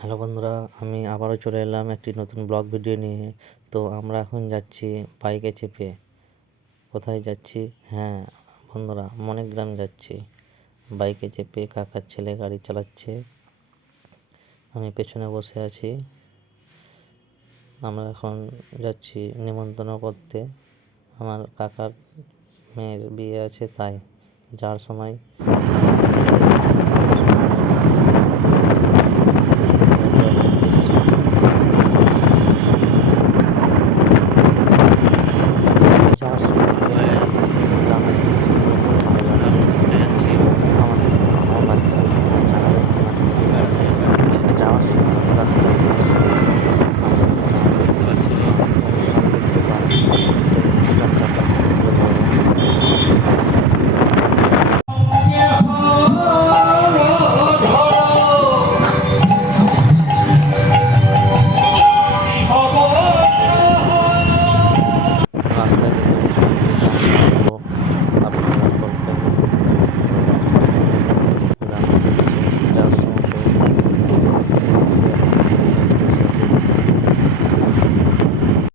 Hello বন্ধুরা, আমি আবারও চলে এলাম একটি নতুন ব্লগ ভিডিও নিয়ে। তো আমরা এখন যাচ্ছি বাইকে চেপে। কোথায় যাচ্ছি? হ্যাঁ বন্ধুরা, মণিগ্রাম যাচ্ছি বাইকে চেপে। কাকার ছেলে গাড়ি চালাচ্ছে, আমি পেছনে বসে আছি। আমরা এখন যাচ্ছি নিমন্ত্রণ করতে। আমার কাকার মেয়ের বিয়ে আছে, তাই যাওয়ার সময়